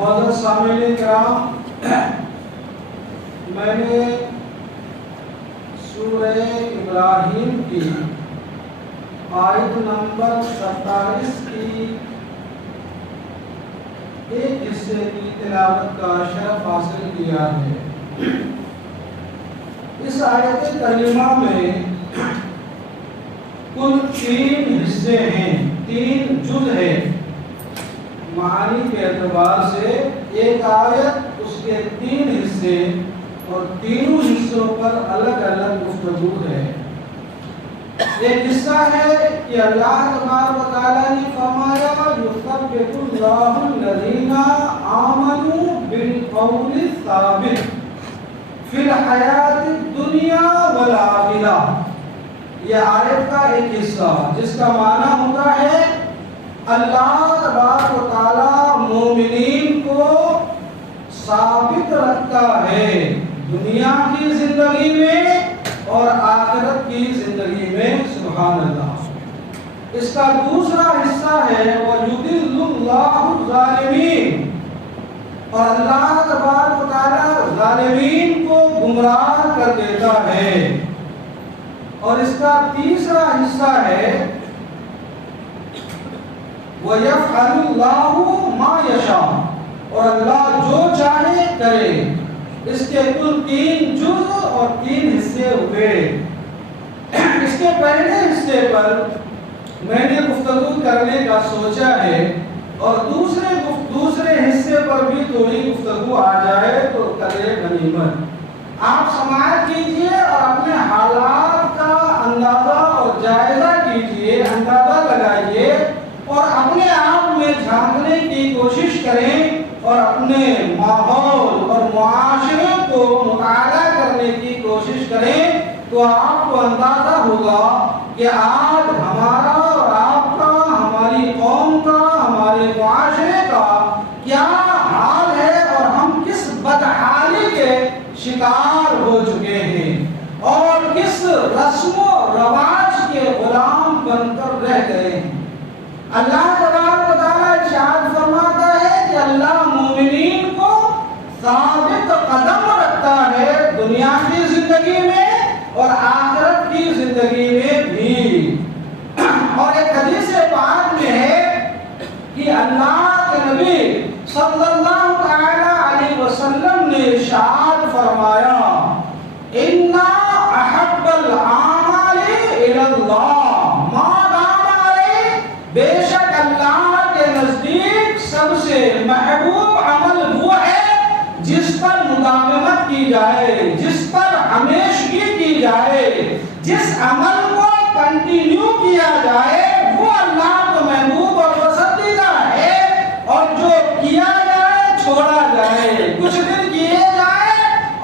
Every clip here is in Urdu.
معزز سامعین کرام، میں نے سورہ ابراہیم کی آیت نمبر 47 کی ایک حصے کی تلاوت کا شرف حاصل کیا ہے۔ اس آیت کریمہ میں کل 3 حصے ہیں، 3 جز ہیں۔ معانی کے اعتبار سے ایک آیت، اس کے 3 حصے اور تینوں حصوں پر الگ الگ گفتگو ہے۔ ایک حصہ ہے کہ اللہ تبارک و تعالیٰ نے فرمایا یثبت اللہ الذین آمنوا بالقول الثابت فی الحیات الدنیا والآخرہ۔ یہ آیت کا ایک حصہ جس کا معنی ہوتا ہے اللہ تبارک و تعالیٰ مومنین کو ثابت رکھتا ہے دنیا کی زندگی میں اور آخرت کی زندگی میں، سبحان اللہ۔ اس کا دوسرا حصہ ہے وَيُضِلُّ اللَّهُ الظَّالِمِينَ، اور اللہ تبارک و تعالیٰ ظالمین کو گمراہ کر دیتا ہے۔ اور اس کا تیسرا حصہ ہے وَيَفْعَلُ اللَّهُ مَا يَشَاءُ، اور اللہ جو چاہے کرے۔ اس کے کل 3 جز اور 3 حصے ہوئے۔ اس کے پہلے حصے پر میں نے گفتگو کرنے کا سوچا ہے، اور دوسرے حصے پر بھی تھوڑی گفتگو آ جائے تو قدر غنیمت۔ آپ سماعت کیجئے اور اپنے حالات کا اندازہ اور جائزہ کیجئے، اندازہ لگائیے اور اپنے آپ میں جھانکنے کی کوشش کریں اور اپنے ماحول اور معاشرے کو مطالعہ کرنے کی کوشش کریں، تو آپ کو اندازہ ہوگا کہ آج ہمارا اور آپ کا، ہماری قوم کا، ہمارے معاشرے کا کیا حال ہے اور ہم کس بدحالی کے شکار ہو چکے ہیں اور کس رسم و رواج کے غلام بن کر رہ گئے ہیں۔ اللہ تبارک و تعالیٰ ارشاد فرماتا ہے کہ اللہ مومنین کو ثابت قدم رکھتا ہے دنیا کی زندگی میں اور آخرت کی زندگی میں بھی۔ اور ایک حدیث پاک میں ہے کہ اللہ کے نبی صلی اللہ تعالی علیہ وسلم نے ارشاد فرمایا اِنَّ أَحَبَّ الْأَعْمَالِ إِلَى اللَّهِ مَا دَامَ عَلَيْهِ، بے شک اللہ کے نزدیک سب سے محبوب عمل وہ ہے جس پر مداومت کی جائے، جس پر ہمیشگی کی جائے، جس عمل کو کنٹینیو کیا جائے، وہ اللہ کو محبوب اور پسندیدہ ہے۔ اور جو کیا جائے چھوڑا جائے، کچھ دن کیے جائے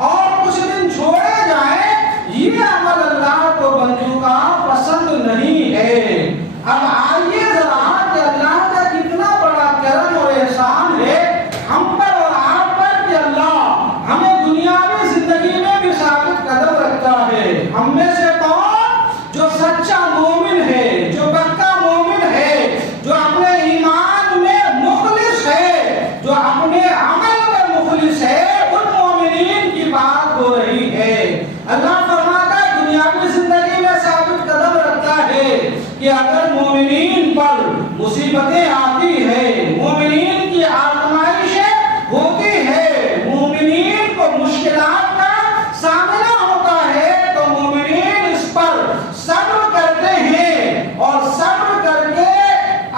اور کچھ دن چھوڑے جائے، یہ عمل اللہ کو بندوں کا پسند نہیں ہے۔ اب آئیے ذرا کہ اللہ کا کتنا بڑا کرم اور احسان ہے ہم پر اور آپ پر کہ اللہ ہمیں دنیاوی زندگی میں بھی ثابت قدم رکھتا ہے۔ ہم میں سے کون جو سچا مومن ہے، جو پکا مومن ہے، جو اپنے ایمان میں مخلص ہے، جو اپنے عمل میں مخلص ہے، ان مومنین کی بات ہو رہی ہے۔ اللہ فرماتا ہے دنیاوی زندگی میں ثابت قدم رکھتا ہے کہ اگر مومنین پر مصیبتیں آتی ہیں، مومنین کی آزمائشیں ہوتی ہے، مومنین کو مشکلات کا سامنا ہوتا ہے، تو مومنین اس پر صبر کرتے ہیں اور صبر کر کے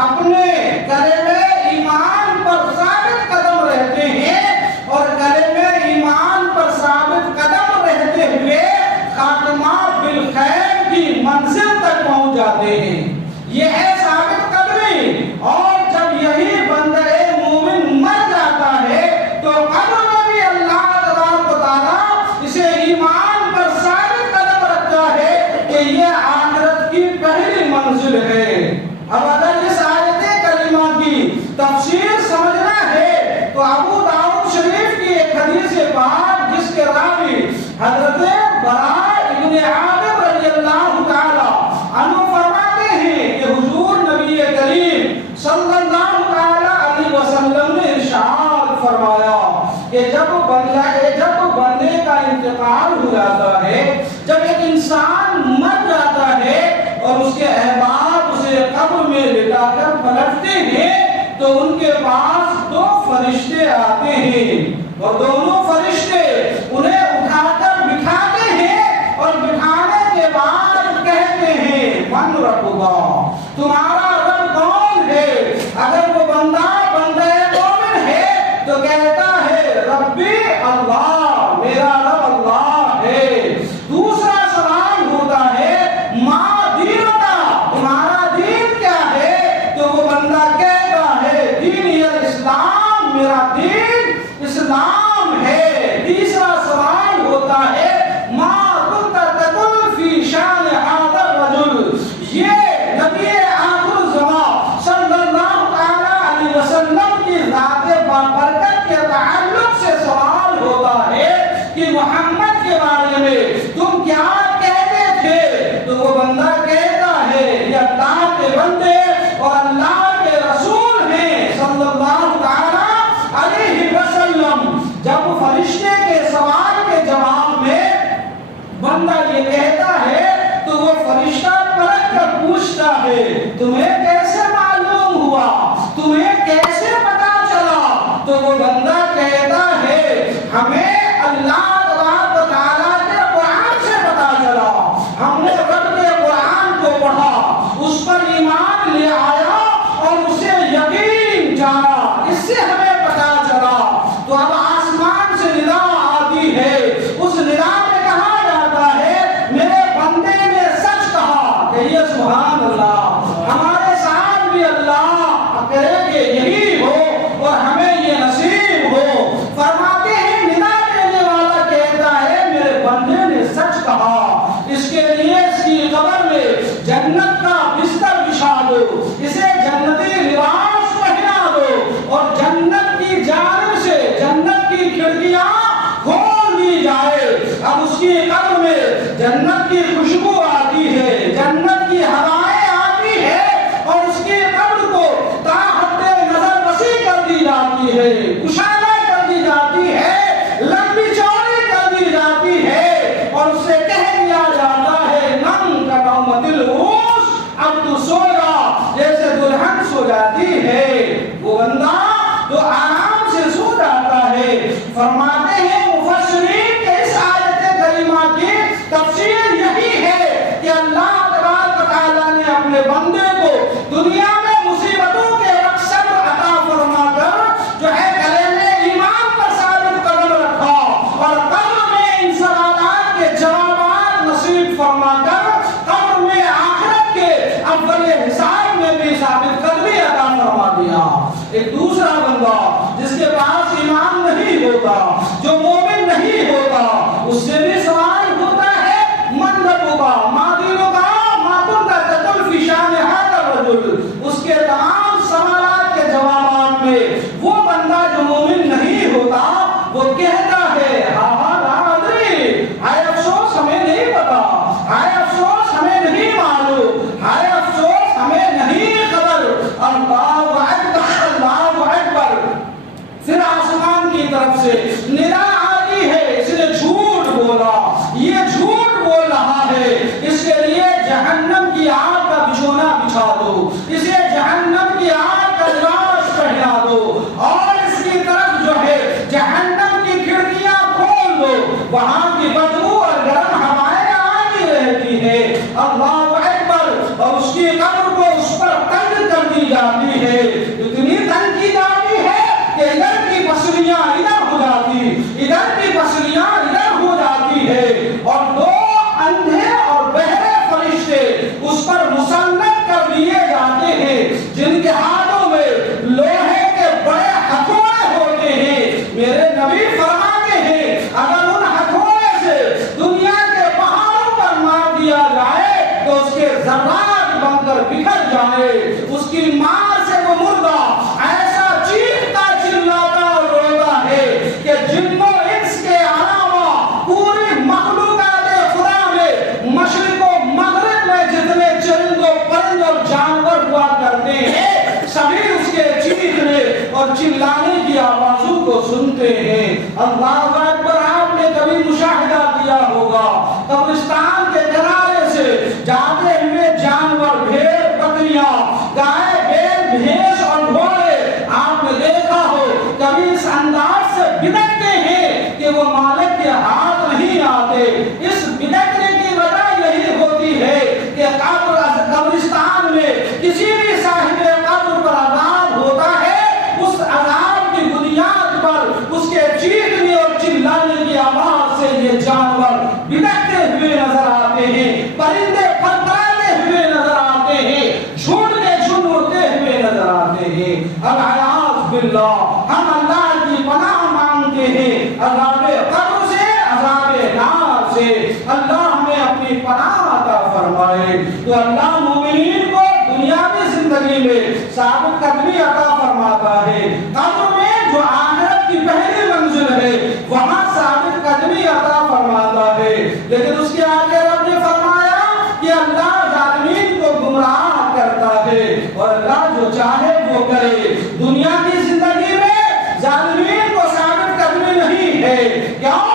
اپنے کلمہ ایمان پر ثابت قدم رہتے ہیں، اور کلمہ ایمان پر ثابت قدم رہتے ہوئے خاتمہ بالخیر کی منزل تک پہنچ جاتے ہیں۔ یہ ہے ثابت قدمی۔ اور جب یہی بندہ مومن مر جاتا ہے تو قبر میں بھی اللہ تبارک و تعالیٰ اسے ایمان پر ثابت قدم رکھتا ہے کہ یہ آخرت کی پہلی منزل ہے۔ اب اگر اس آیت کریمہ کی تفسیر سمجھنا ہے تو ابو داؤد شریف کی ایک حدیث پاک جس کے راوی حضرت براء ابن عازب رضی اللہ تعالی عنہ فرماتے ہیں کہ حضور نبی کریم صلی اللہ تعالی علیہ وسلم نے ارشاد ارشاد فرمایا کہ جب بندے کا انتقال ہو جاتا ہے، جب ایک انسان مر جاتا ہے اور اس کے احباب اسے قبر میں لٹا کر پلٹتے ہیں تو ان کے پاس دو فرشتے آتے ہیں اور دونوں فرشتے انہیں اٹھا کر بٹھاتے ہیں اور بٹھانے کے بعد کہتے ہیں من ربکا، تمہارا رب کون ہے؟ اگر وہ بندہ مومن ہے تو کہتا ہے ربی اللہ، میرا رب اللہ ہے۔ دوسرا سوال ہوتا ہے ما دینک، تمہارا دین کیا ہے؟ تو وہ بندہ کہتا ہے دینی الاسلام، میرا دین اسلام ہے۔ تیسرا سوال ہوتا ہے ما کنت تقول فی شان ھذا الرجل، یہ نبی آخر الزمان صلی اللہ تعالی علیہ وسلم کی ذات بابرکت کے تعلق سے سوال ہوتا ہے کہ محمد کے بارے میں تم کیا کہتے تھے؟ تو وہ بندہ کہتا ہے یہ اللہ کے بندے اور اللہ کے رسول ہیں صلی اللہ تعالی علیہ وسلم۔ جب فرشتے کے سوال کے جواب میں بندہ یہ کہتا ہے تو وہ فرشتہ پلٹ کر پوچھتا ہے تمہیں کیسے معلوم ہوا، تمہیں کیسے پتا چلا؟ تو وہ بندہ کہتا ہے ہمیں اللہ تبارک و تعالیٰ کے قرآن سے پتا چلا، ہم نے رب کے قرآن کو پڑھا، اس پر ایمان لے آیا اور اسے یقین جانا، اس سے ہمیں پتا چلا۔ تو اب آسمان سے ندا آتی ہے، اس ندا میں کہا جاتا ہے میرے بندے نے سچ کہا کہ یہ سبحان اللہ، ہمارے ساتھ بھی اللہ کرے کہ یہی ہو اور ہمیں یہ نصیب ہو۔ فرماتے ہیں ندا دینے والا کہتا ہے میرے بندے نے سچ کہا، اس کے لیے اس کی قبر میں جنت کا بستر بچھا دو، اسے جنتی لباس پہنا دو اور جنت کی جانب سے جنت کی کھڑکیاں کھول دی جائے۔ اب اس کی قبر میں جنت کی خوشبو آتی ہے، جنت کی ہوائیں آتی ہے اور اس کی قبر کو تا حد نظر وسیع کر دی جاتی ہے، کشادہ کر دی جاتی ہے، لمبی چوڑی کر دی جاتی ہے اور اس سے کہہ دیا جاتا ہے نم کا نومت العروس، اب تو سو جا جیسے دلہن سو جاتی ہے۔ وہ بندہ جو آرام سے سو جاتا ہے، فرماتے ہیں مفسرین کہ اس آیت کریمہ کی تفسیر یہی ہے کہ اللہ تبارک و تعالیٰ نے اپنے بندے کو دنیا میں مصیبتوں کے وقت صبر عطا فرما کر جو ہے کلمہ ایمان پر ثابت قدم رکھا اور قبر میں ان سوالات کے جوابات نصیب فرما کر قبر میں آخرت کے اول حساب میں بھی ثابت قدمی عطا فرما دیا۔ ایک دوسرا بندہ جس کے پاس ایمان نہیں ہوتا، جو مومن نہیں ہوتا، اس سے بھی سوال ہوتا ہے من ربکا، ما دینکا، ما کنت تقول فی شان ھذا الرجل۔ اس کے تمام سوالات کے جوابات میں وہ بندہ جو مومن نہیں ہوتا وہ کہتا ہے ہاں ہاں لا ادری، ہائے افسوس ہمیں نہیں پتا، ہائے افسوس ہمیں نہیں معلوم، ہائے افسوس ہمیں نہیں خبر۔ اللہ اکبر، اللہ اکبر۔ پھر آسمان کی طرف سے ندا آتی ہے اس نے جھوٹ بولا، یہ جھوٹ بول رہا ہے، اس کے لیے جہنم کی آگ کا بچھونا بچھا دو، اسے جہنم کی آگ کا لباس پہنا دو اور اس کی طرف جو ہے جہنم کی کھڑکیاں کھول دو، وہاں کی بدبو اور گرم ہوائیں آتی رہتی ہے۔ اللہ اکبر۔ اور اس کی قبر کو اس پر تنگ کر دی جاتی ہے، اتنی تنگ کی جاتی ہے کہ ادھر کی پسلیاں ادھر ہو جاتی، ادھر کی پسلیاں ادھر ہو جاتی ہے اور دو اندھے اور بہرے فرشتے اس پر مسلط کر دیے جاتے ہیں جن کے ہاتھوں میں لوہے کے بڑے ہتھوڑے ہوتے ہیں۔ میرے نبی فرماتے ہیں اگر ان ہتھوڑے کو سنتے ہیں۔ اللہ اکبر، آپ نے کبھی مشاہدہ کیا ہوگا قبرستان کے کنارے سے جاتے ہوئے جانور، بھیڑ بکریاں، گائے بیل بھینس اور گھوڑے آپ نے دیکھا ہو، کبھی اس انداز سے بھٹکتے ہیں کہ وہ مالک کے ہاتھ نہیں آتے۔ اس بھٹکنے کی وجہ یہی ہوتی ہے کہ قبرستان میں کسی بھی صاحب قبر پر عذاب ہوتا ہے، اس عذاب کی بنیاد پر اس کے چیخنے اور چلانے کی آواز سے یہ جانور بھٹکتے ہوئے نظر آتے ہیں، پرندے پھرپھراتے ہوئے نظر آتے ہیں، جھنڈ کے جھنڈ اڑتے ہوئے نظر آتے ہیں۔ العیاذ باللہ، ہم اللہ کی پناہ مانگتے ہیں عذاب قبر سے، عذاب نار سے۔ اللہ ہمیں اپنی پناہ عطا فرمائے۔ تو اللہ مومنین کو دنیاوی زندگی میں ثابت قدمی عطا فرماتا ہے، قبر میں جو آخرت کی پہلی منزل ہے وہاں ثابت قدمی عطا فرماتا ہے۔ لیکن اس کے آگے رب نے فرمایا کہ اللہ ظالمین کو گمراہ کرتا ہے اور اللہ جو چاہے وہ کرے۔ دنیا کی زندگی میں ظالمین کو ثابت قدمی نہیں ہے، کیوں؟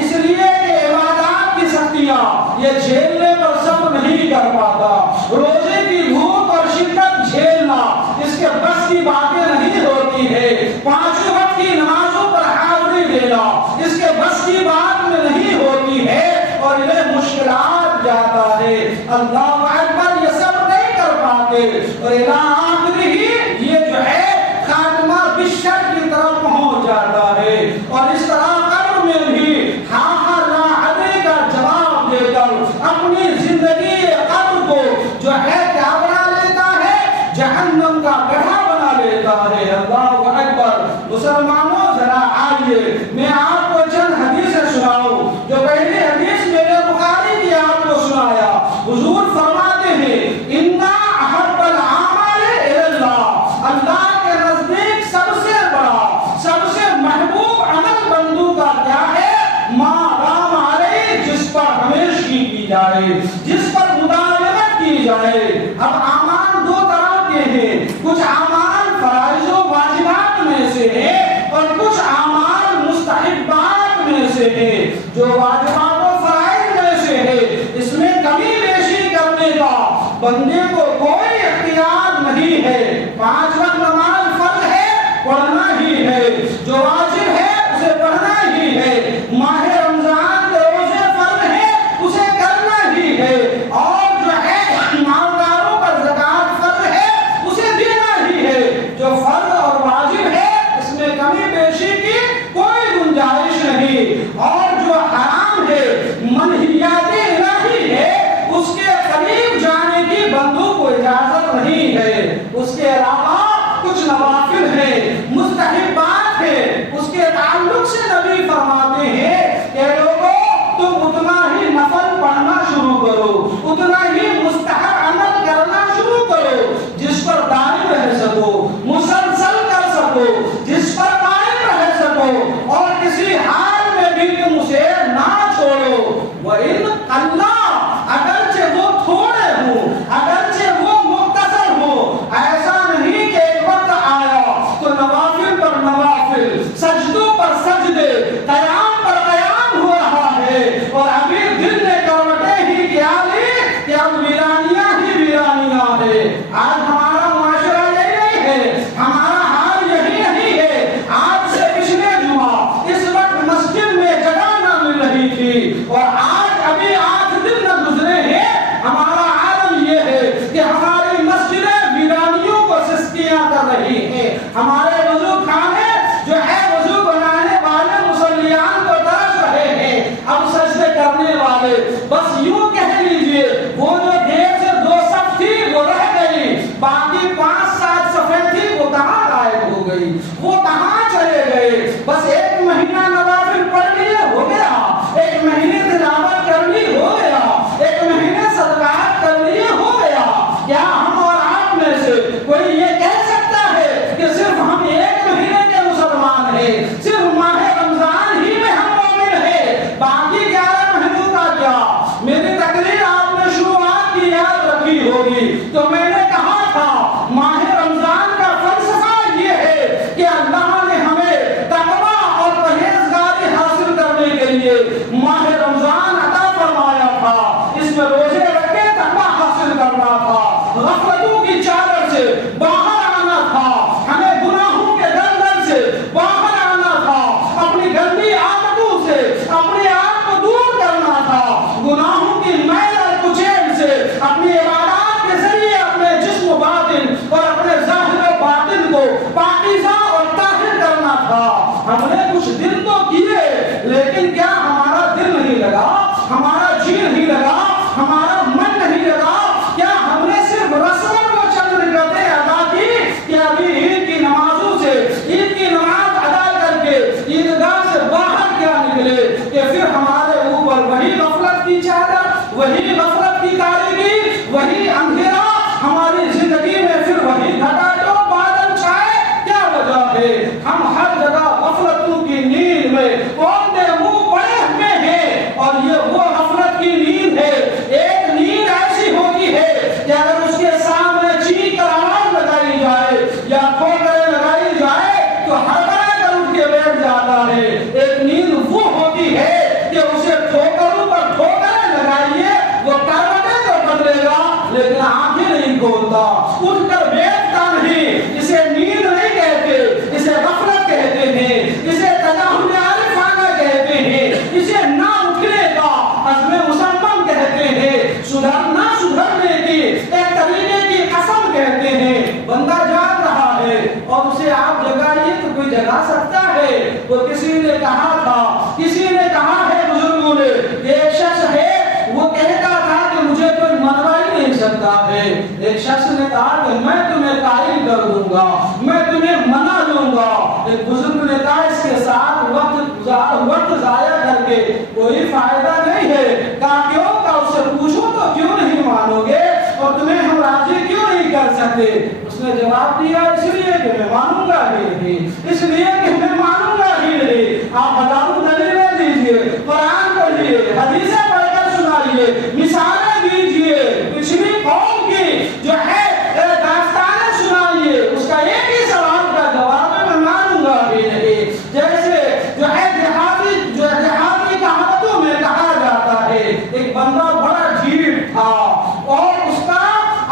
اس لیے کہ عبادات کی سختیاں یہ جھیلنے پر صبر نہیں کر پاتا، روزے کی بھوک اور شدت جھیلنا اس کے بس کی باتیں نہیں ہوتی ہے، 5 وقت کی نمازوں پر حاضری دینا اس کے بس کی بات میں نہیں ہوتی ہے اور انہیں مشکلات جاتا ہے۔ اللہ اکبر، یہ صبر نہیں کر پاتے اور آخر ہی یہ جو ہے خاتمہ بشر کی طرف پہنچ جاتا ہے۔ اور اس طرح قبر میں بھی ہاں ہاں لا ادری کا جواب دے کر اپنی زندگی قبر کو جو ہے کیا بنا لیتا ہے؟ جہنم کا گڑھا بنا لیتا ہے۔ اللہ اکبر۔ مسلمانوں ذرا آئیے میں آپ کو چند حدیثیں سناؤں۔ جو پہلی حدیث میں نے بخاری کی آپ کو سنایا، حضور فرماتے ہیں اِنَّا أَحَبَّ الْأَعْمَالِ إِلَى اللَّهِ، اللہ کے نزدیک سب سے بڑا، سب سے محبوب عمل بندوں کا کیا ہے؟ مَا دَامَ عَلَيْهِ، جس پر ہمیشگی کی جائے، جس پر مداومت کی جائے۔ اب اعمال دو طرح کے ہیں، کچھ اعمال فرائض و واجبات میں سے ہیں اور کچھ اعمال مستحبات میں سے ہیں۔ جو واجبات و فرائض میں سے ہے اس میں کمی بیشی کرنے کا بندے کو کوئی اختیار نہیں ہے۔ 5 وقت نماز فرض ہے، پڑھنا ہی ہے، جو واجب ہے اسے پڑھنا ہی ہے، ماہ رمضان کے روزے فرض ہے اسے کرنا ہی ہے، اور جو ہے مالداروں پر زکوٰۃ فرض ہے اسے دینا ہی ہے۔ جو فرض اور واجب ہے اس میں کمی بیشی کی کوئی گنجائش نہیں، اور جو حرام ہے، منہیات الہی ہے، اس کے قریب جانے کی بندوں کو اجازت نہیں ہے۔ اس کے علاوہ کچھ نوافل ہیں، مستحبات ہیں، اس کے تعلق سے نبی فرماتے ہیں کہ لوگوں تم اتنا ہی نفل پڑھنا شروع کرو، اتنا ہی مستحب عمل کرنا شروع کرو جس پر دائم رہ سکو، مسلسل کر سکو، جس پر قائم رہ سکو، اور کسی حال میں بھی تم اسے نہ چھوڑو۔ وَإِنْ اللَّهَ، اگرچہ وہ تھوڑے ہوں، اگرچہ وہ مختصر ہوں، ایسا نہیں کہ ایک وقت آیا تو نوافل پر نوافل، سجدوں پر سجدے، قیام پر قیام ہو رہا ہے اور ابھی دل نے کروٹیں ہی کیا لی کہ اب ویرانیاں ہی ویرانیاں ہے۔ آج ہمارا معاشرہ یہی نہیں ہے، ہمارا حال یہی نہیں ہے۔ آج سے پچھلے جمعہ اس وقت مسجد میں جگہ نہ مل رہی تھی اور آج ابھی 8 دن نہ گزرے ہیں، ہمارا عالم یہ ہے کہ ہماری مسجدیں ویرانیوں کو سستیاں کر رہی ہیں، ہمارے وضو خانے جو ہے وضو بنانے والے مصلیان کو ترس رہے ہیں، اب سجدے کرنے والے بس یوں کہہ لیجئے وہ جو دیر سے 2 صف تھی وہ رہ گئی، باقی 5-7 صفیں تھی وہ کہاں غائب ہو گئی، وہ کہاں چلے گئے؟ بس 1 مہینہ نوافل پڑھ لیے ہو گیا، 1 مہینے تلاوت کر لی ہو گیا، 1 مہینے صدقات کر لیے ہو گیا۔ کیا ہم اور آپ میں سے کوئی یہ کہہ سکتا ہے کہ صرف ہم 1 مہینے کے مسلمان ہیں، صرف ماہ رمضان ہی میں ہم مومن ہیں، باقی 11 مہینوں کا کیا؟ میری تقریر آپ نے شروعات کی یاد رکھی ہوگی تو میں نے کہا تھا ماہ رمضان کا فلسفہ یہ ہے کہ اللہ نے ہمیں تقویٰ نہیں کھولتا، اٹھ کر بیٹھتا نہیں، اسے نیند نہیں کہتے، اسے غفلت کہتے ہیں، اسے تجاہل عارفانہ کہتے ہیں، اسے نہ اٹھنے کا عزم مصمم کہتے ہیں، سدھرنا سدھرنے کی ایک طریقے کی قسم کہتے ہیں۔ بندہ جاگ رہا ہے اور اسے آپ جگائیے تو کوئی جگا سکتا ہے؟ وہ کسی نے کہا تھا، کسی نے کہا ہے بزرگوں نے، ایک شخص ہے وہ کہتا تھا کہ مجھے کوئی منوا ہی نہیں سکتا ہے، ایک شخص نے کہا کہ میں تمہیں قائل کر دوں گا، میں تمہیں منا لوں گا۔ ایک بزرگ نے کہا اس کے ساتھ وقت ضائع کر کے کوئی فائدہ نہیں ہے۔ کہا کیوں؟ کہ اس سے پوچھو تو کیوں نہیں مانو گے اور تمہیں ہم راضی کیوں نہیں کر سکتے؟ اس نے جواب دیا اس لیے کہ میں مانوں گا ہی نہیں، اس لیے کہ میں مانوں گا ہی نہیں۔ آپ ہزاروں دلیلیں دیجئے، قرآن پڑھیے، حدیثیں پڑھ کر سنائیے، مثالیں دیجئے، پچھلی قوم کی جو ہے داستانیں سنائیے، اس کا ایک ہی سوال کا جواب ہے میں مانوں گا ہی نہیں۔ جیسے جو ہے دیہاتی کہاوتوں میں کہا جاتا ہے، ایک بندہ بڑا ڈھیٹ تھا اور اس کا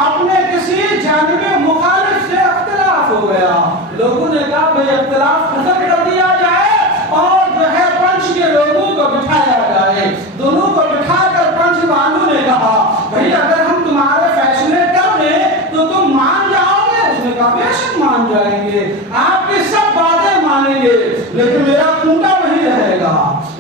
اپنے کسی جانب مخالف سے اختلاف ہو گیا۔ لوگوں نے کہا بھئی اختلاف ختم کر دیا جائے اور جو ہے پنچ کے لوگوں کو بٹھایا جائے۔ دونوں کو بٹھا کر پنچ والوں نے کہا بھئی اگر ہم تمہارے فیصلے کر دیں تو تم مان جاؤ گے؟ اس نے کہا بے شک مان جائیں گے، آپ کی سب باتیں مانیں گے، لیکن میرا کھوٹا وہی رہے گا،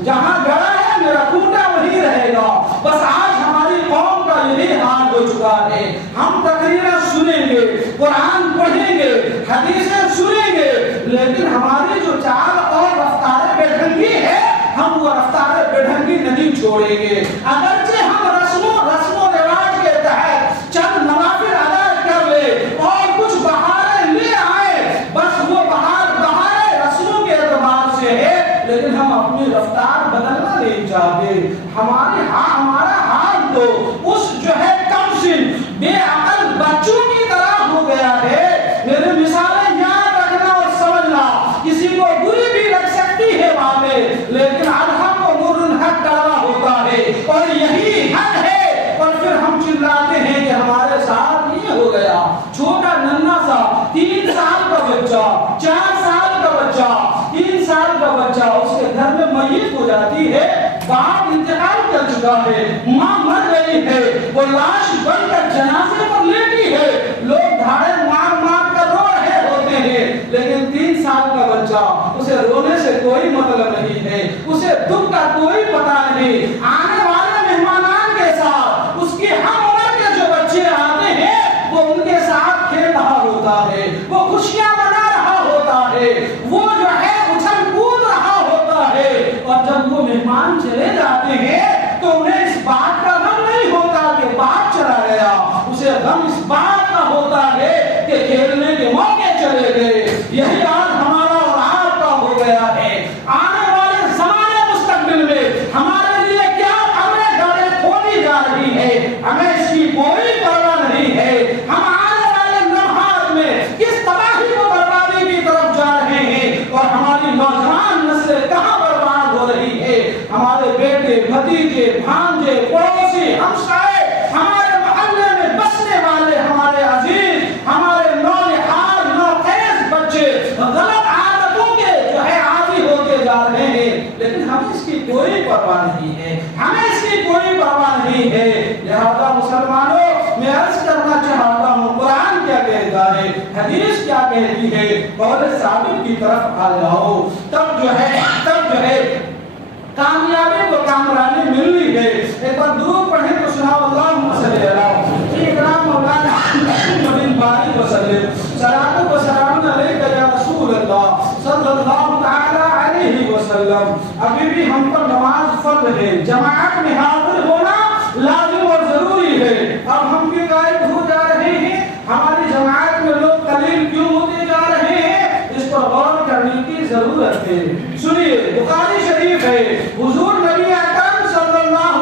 جہاں گڑا ہے میرا کھوٹا وہی رہے گا۔ بس آج ہماری قوم کا یہی حال ہو چکا ہے، ہم تقریریں سنیں گے، قرآن پڑھیں گے، حدیثیں سنیں گے، لیکن ہماری جو چال اور رفتار بے ڈھنگی ہے ہم وہ رفتار بے ڈھنگی نہیں چھوڑیں گے۔ اگرچہ ہم رسم و رواج کے تحت چند نوافل ادا کر لے اور کچھ بہاریں لے آئے، بس وہ بہاریں رسموں کے اعتبار سے ہے، لیکن ہم اپنی رفتار بدلنا نہیں چاہتے۔ ہمارا حال تو اس جو ہے کم سن بے عقل بچوں کی طرح ہو گیا ہے۔ میرے مثالیں یاد رکھنا اور سمجھنا، کسی کو بری بھی لگ سکتی ہے باتیں، لیکن الحق و مرن حق ڈالا ہوتا ہے اور یہی حق ہے، اور پھر ہم چلاتے ہیں کہ ہمارے ساتھ یہ ہو گیا۔ چھوٹا ننھا سا 3 سال کا بچہ، 4 سال کا بچہ، 3 سال کا بچہ، اس کے گھر میں میت ہو جاتی ہے، باپ انتقال کر چکا ہے، ماں مر گئی ہے، وہ لاش بن کر جنازے پر لیٹی ہے، لوگ دھاڑے مار مار کر رو رہے ہوتے ہیں، لیکن 3 سال کا بچہ، اسے رونے سے کوئی مطلب نہیں ہے، اسے دکھ کا کوئی پتہ نہیں۔ آنے والے مہمانان کے ساتھ اس کی ہم عمر کے جو بچے آتے ہیں وہ ان کے ساتھ کھیل رہا ہوتا ہے، وہ خوشیاں منا رہا ہوتا ہے، وہ جو ہے اچھل کود رہا ہوتا ہے، اور جب وہ مہمان چلے جاتے ہیں تو انہیں اس بات کا غم نہیں ہوتا کہ باپ چلا گیا، اسے غم اس بات کا ہوتا ہے کہ کھیلنے کے موقع چلے گئے۔ یہی آج ہمارا اور آپ کا ہو گیا ہے۔ آنے والے زمانے مستقبل میں ہمارے لیے کیا خبریں گاڑیں کھولی جا رہی ہے، ہمیں اس کی کوئی پرواہ نہیں ہے۔ ہم آنے والے لمحات میں کس تباہی و بربادی کی طرف جا رہے ہیں اور ہماری نوجوان نسل کہاں برباد ہو رہی ہے۔ ہمارے بیٹے، بھتیجے، بھانجے، پڑوسی، ہمسائے، ہمارے محلے میں بسنے والے ہمارے عزیز، ہمارے نونہال نوخیز بچے غلط عادتوں کے جو ہے عادی ہوتے جا رہے ہیں، لیکن ہمیں اس کی کوئی پرواہ نہیں ہے، ہمیں اس کی کوئی پرواہ نہیں ہے۔ لہذا مسلمانوں، میں عرض کرنا چاہتا ہوں قرآن کیا کہتا ہے، حدیث کیا کہتی ہے، قول ثابت کی طرف آ جاؤ، تب جو ہے کامیابی کو کامرانی ملنی ہے۔ ایک بار درود پڑھیں تو سناؤ اللہم صلی علی اکرام مولانا محمد بارک وسلم، صلاۃ و سلام علیکہ یا رسول اللہ صلی اللہ تعالی علیہ وسلم۔ ابھی بھی ہم پر نماز فرض ہے، جماعت میں حاضر ہونا لازم اور ضروری ہے۔ اب ہم کیوں غائب ہو جا رہے ہیں؟ ہماری جماعت میں لوگ قلیل کیوں ہوتے جا رہے ہیں؟ اس پر غور کرنے کی ضرورت ہے۔ سنیے، بخاری شریف ہے، حضور نبی اکرم صلی اللہ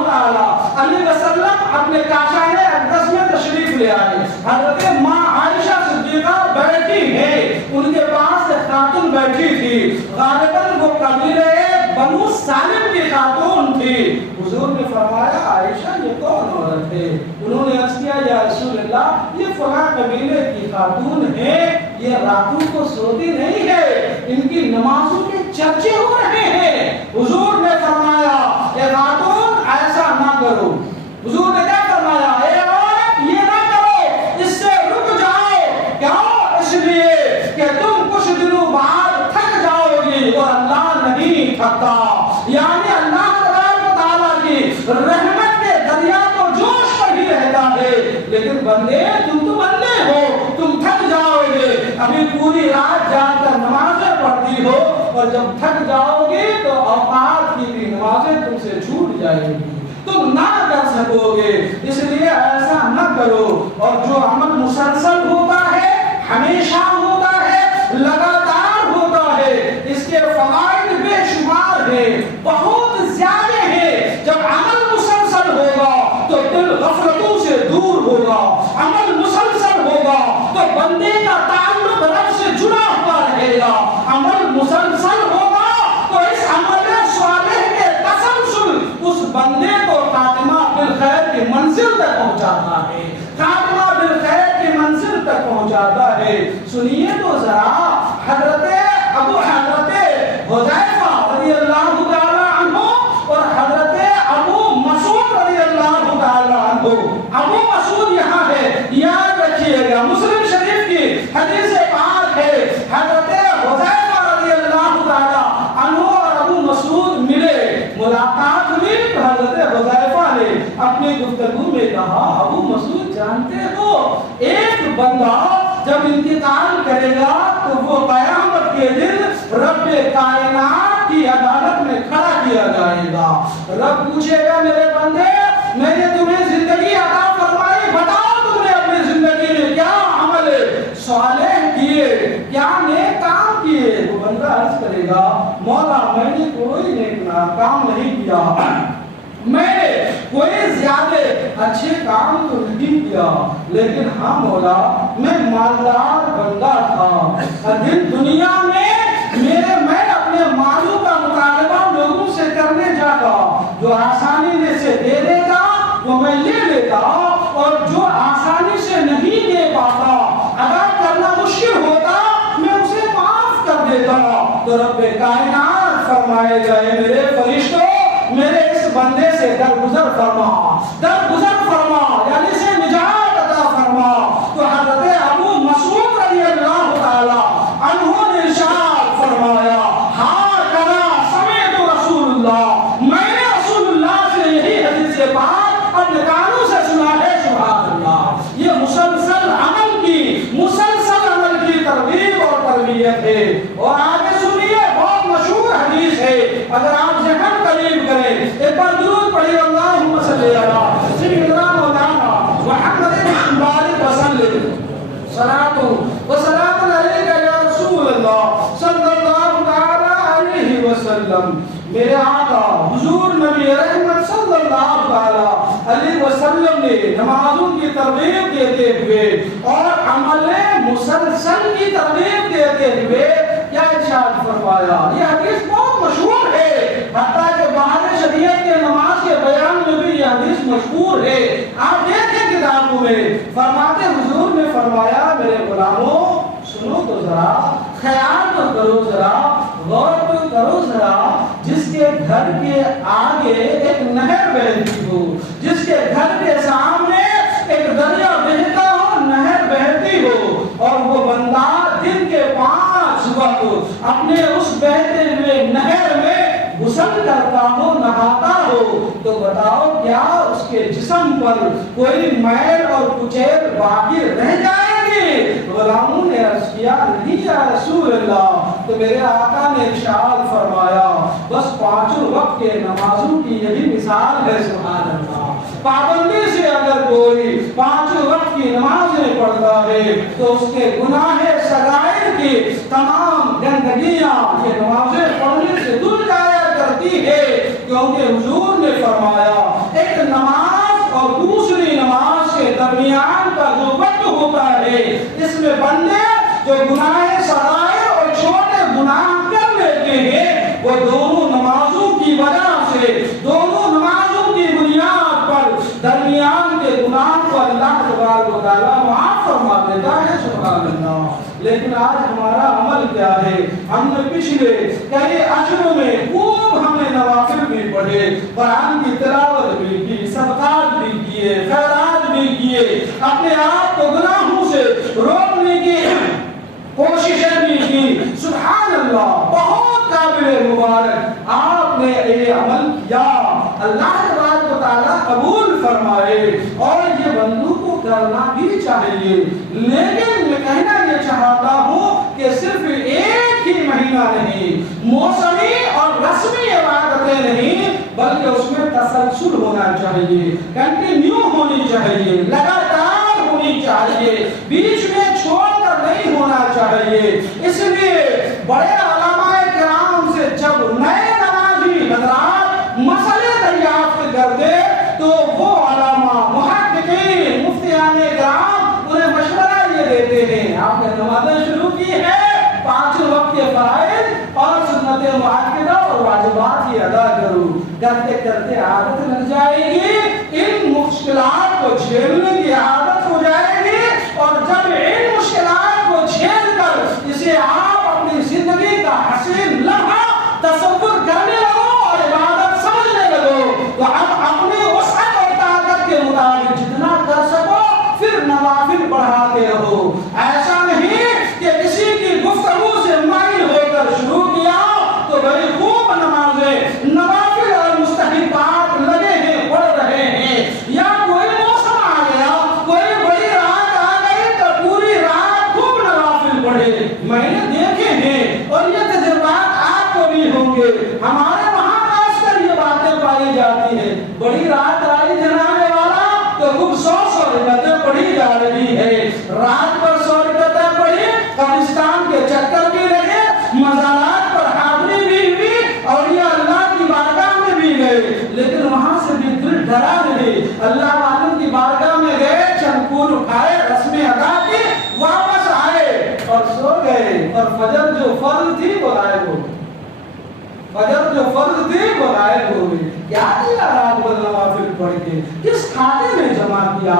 علیہ وسلم اپنے کاشانِ اقدس میں تشریف لے آئے۔ حضرت ماں عائشہ صدیقہ بیٹھی ہیں، ان کے پاس ایک خاتون بیٹھی تھی، غالباً وہ قبیلہ بنو سالم کی خاتون تھی۔ حضور نے فرمایا عائشہ یہ کون عورت تھے. انہوں نے عرض کیا یا رسول اللہ یہ فلاں قبیلے کی خاتون ہے, یہ راتوں کو سوتی نہیں ہے, ان کی نمازوں کے چرچے ہو رہے ہیں. حضور نے فرمایا اے خاتون ایسا نہ کرو. حضور نے کیا فرمایا اے عورت یہ نہ کرو, اس سے رک جاؤ. کیوں؟ اس لیے کہ تم کچھ دنوں بعد تھک جاؤ گی اور اللہ نہیں تھکتا. یعنی اللہ تعالیٰ کی رحمت کے دریا تو جوش پر ہی رہتا ہے, لیکن بندے تم تو بندے ہو, تم تھک جاؤ گے. ابھی پوری رات جاگ کر نمازیں پڑھتی ہو اور جب تھک جاؤ گے تو اوقات کی بھی نمازیں تم سے چھوٹ جائیں گی, تم نہ کر سکو گے. اس لیے ایسا نہ کرو. اور جو عمل مسلسل ہوتا ہے, ہمیشہ ہوتا ہے, لگاتار ہوتا ہے, اس کے فوائد بے شمار ہیں, بہت زیادہ ہیں. جب عمل مسلسل ہوگا تو دل غفلتوں سے دور ہوگا. عمل مسلسل ہوگا تو بندے کا تعلق رب سے جڑا ہوا رہے گا. عمل مسلسل ہوگا تو اس عمل صالح کے تسلسل اس بندے کو خاتمہ بالخیر کی منزل تک پہنچاتا ہے. خاتمہ بالخیر کی منزل تک پہنچاتا ہے. سنیے تو ذرا حضرت حذیفہ رضی اللہ تعالی عنہ اور حضرت ابو مسعود رضی اللہ تعالی عنہ. ابو مسعود یہاں ہے, یاد رکھیے گا, مسلم شریف کی حدیث پاک ہے. حضرت حذیفہ رضی اللہ تعالی عنہ اور ابو مسعود ملے, ملاقات ہوئی تو حضرت حذیفہ نے اپنی گفتگو میں کہا ابو مسعود جانتے ہو ایک بندہ جب انتقال کرے گا تو وہ قیامت کے دن رب کائنات کی عدالت میں کھڑا کیا جائے گا. رب پوچھے گا میرے بندے میں نے تمہیں زندگی عطا فرمائی, بتاؤ تم نے اپنی زندگی میں کیا عمل صالح کیے, کیا نیک کام کیے. وہ بندہ عرض کرے گا مولا میں نے کوئی نیک کام نہیں کیا, میں نے کوئی زیادہ اچھے کام تو نہیں کیا, لیکن ہاں مولا میں مالدار بندہ تھا. دن دنیا میں میں اپنے مالوں کا مطالبہ لوگوں سے کرنے جاتا, جو آسانی سے دے دیتا وہ میں لے لیتا, اور جو آسانی سے نہیں دے پاتا ادا کرنا مشکل ہوتا میں اسے معاف کر دیتا. تو رب کائنات فرمائے گئے میرے فرشتوں میرے اس بندے سے درگزر فرما, درگزر فرما, یعنی سے نجات عطا فرما. تو حضرت ابو مسعود رضی اللہ تعالی عنہ نے ارشاد فرمایا ہاں کنا سمعت رسول اللہ, میں نے رسول اللہ سے یہی حدیث پاک اپنے کانوں سے سنا ہے. سبحان اللہ. یہ مسلسل عمل کی ترغیب اور تربیت ہے. اور آگے سنیے بہت مشہور حدیث ہے, اگر آپ ذہن قریب کریں ایک بار درود پڑھیے اللہم صلی علی سیدنا مولانا محمد بن بارک وسلم صلاۃ و سلام علیک یا رسول اللہ صلی اللہ تعالی علیہ وسلم. میرے آقا حضور نبی رحمت صلی اللہ تعالی علیہ وسلم نے نمازوں کی ترغیب دیتے ہوئے اور عمل مسلسل کی ترغیب دیتے ہوئے کیا ارشاد فرمایا. یہ حدیث بہت مشہور ہے, حتیٰ کہ باہر شریعت کے نماز کے بیان میں بھی یہ حدیث مشہور ہے. آپ دیکھیں کتابوں میں فرماتے حضور نے فرمایا میرے غلاموں سنو تو ذرا, خیال تو کرو ذرا, غور تو کرو ذرا. جس کے گھر کے آگے ایک نہر بہتی ہو, جس کے گھر کے سامنے ایک دریا بہتا ہو, نہر بہتی ہو, اور وہ بندہ دن کے 5 وقت اپنے اس بہتے ہوئے نہر میں غسل کرتا ہو, نہاتا ہو, تو بتاؤ کیا اس کے جسم پر کوئی میل اور کچیل باقی رہ جائے گی؟ غلاموں نے عرض کیا نہیں یا رسول اللہ. تو میرے آقا نے ارشاد فرمایا بس 5 وقت کے نمازوں کی یہی مثال ہے. سبحان اللہ. پابندی سے اگر کوئی 5 وقت کی نمازیں پڑھتا ہے تو اس کے گناہ صغائر کی تمام گندگیاں یہ نمازیں پڑھنے سے دور جایا کرتی ہے, کیونکہ حضور نے فرمایا ایک نماز اور دوسری نماز کے درمیان کا جو وقت ہوتا ہے اس میں بندے جو گناہ صغائر اور چھوٹے گناہ کر لیتے ہیں وہ دونوں نمازوں کی وجہ سے, دونوں نمازوں کی بنیاد پر درمیان کے لیکن آج ہمارا عمل کیا ہے؟ ہم نے پچھلے کئی اشروں میں خوب ہم نے نوافل بھی پڑھے، قرآن کی تلاوت بھی کی، صدقات بھی کیے، خیرات بھی کیے، اپنے آپ کو گناہوں سے روکنے کی کوششیں بھی کی۔ سبحان اللہ، بہت قابل مبارک آپ نے یہ عمل کیا، اللہ تبارک و تعالیٰ قبول فرمائے، اور یہ بندوں کو کرنا بھی چاہیے۔ لیکن میں کہنا یہ چاہتا ہوں کہ صرف ایک ہی مہینہ نہیں، موسمی اور رسمی عبادتیں نہیں، بلکہ اس میں تسلسل ہونا چاہیے، کنٹینیو ہونی چاہیے، لگاتار ہونی چاہیے، بیچ میں چھوڑ کر نہیں ہونا چاہیے۔ اس لیے بڑے علماء کرام سے جب نئے نمازی حضرات مسئلے دریافت کرتے تو وہ علماء، محققین، مفتیان کرام انہیں مشورہ یہ دیتے ہیں، آپ نے نمازیں شروع کی ہے، 5 وقت کے فرائض اور سنت مؤکدہ اور واجبات ہی ادا کرو، کرتے کرتے عادت لگ جائے گی، ان مشکلات کو جھیلنے کی عادت ہو جائے گی، اور جب ان مشکلات کو جھیل کر اسے آپ اپنی زندگی کا حسین لمحہ تصور کرنے لگو اور عبادت سمجھنے لگو، تو اب اپنی وسعت اور طاقت کے مطابق جتنا کر سکو پھر نوافل بڑھاتے رہو۔ ایسا نہیں کہ کسی کی گفتگو سے مائل ہو کر شروع کیا تو بڑی خوب نمازیں، نوافل اور مستحبات لگے ہیں، پڑھ رہے ہیں، یا کوئی موسم آ گیا، کوئی بڑی رات آ گئی تو پوری رات خوب نوافل پڑھے۔ میں نے دیکھے ہیں اور یہ تجربات آپ کو بھی ہوں گے، ہمارے وہاں خاص کر یہ باتیں پائی جاتی ہیں، بڑی رات آئی جنانے والا تو خوب 100 رکعتیں پڑھی جا رہی ہے، رات پر 100 رکعتیں پڑھی، قبرستان کے چکر بھی لگے، مزارات پر حاضری بھی ہوئی، اور یہ اللہ کی بارگاہ میں بھی گئے، لیکن وہاں سے بھی دل ڈرا نہیں، اللہ والوں کی بارگاہ میں گئے، چند پھول اٹھائے، رسمیں ادا کی، واپس آئے اور سو گئے، اور فجر جو فرض تھی وہ غائب ہو گئی، فجر جو فرض تھی وہ غائب ہو گئی۔ کیا کیا رات بھر نوافل پڑھ کے؟ کس کھاتے میں جمع کیا؟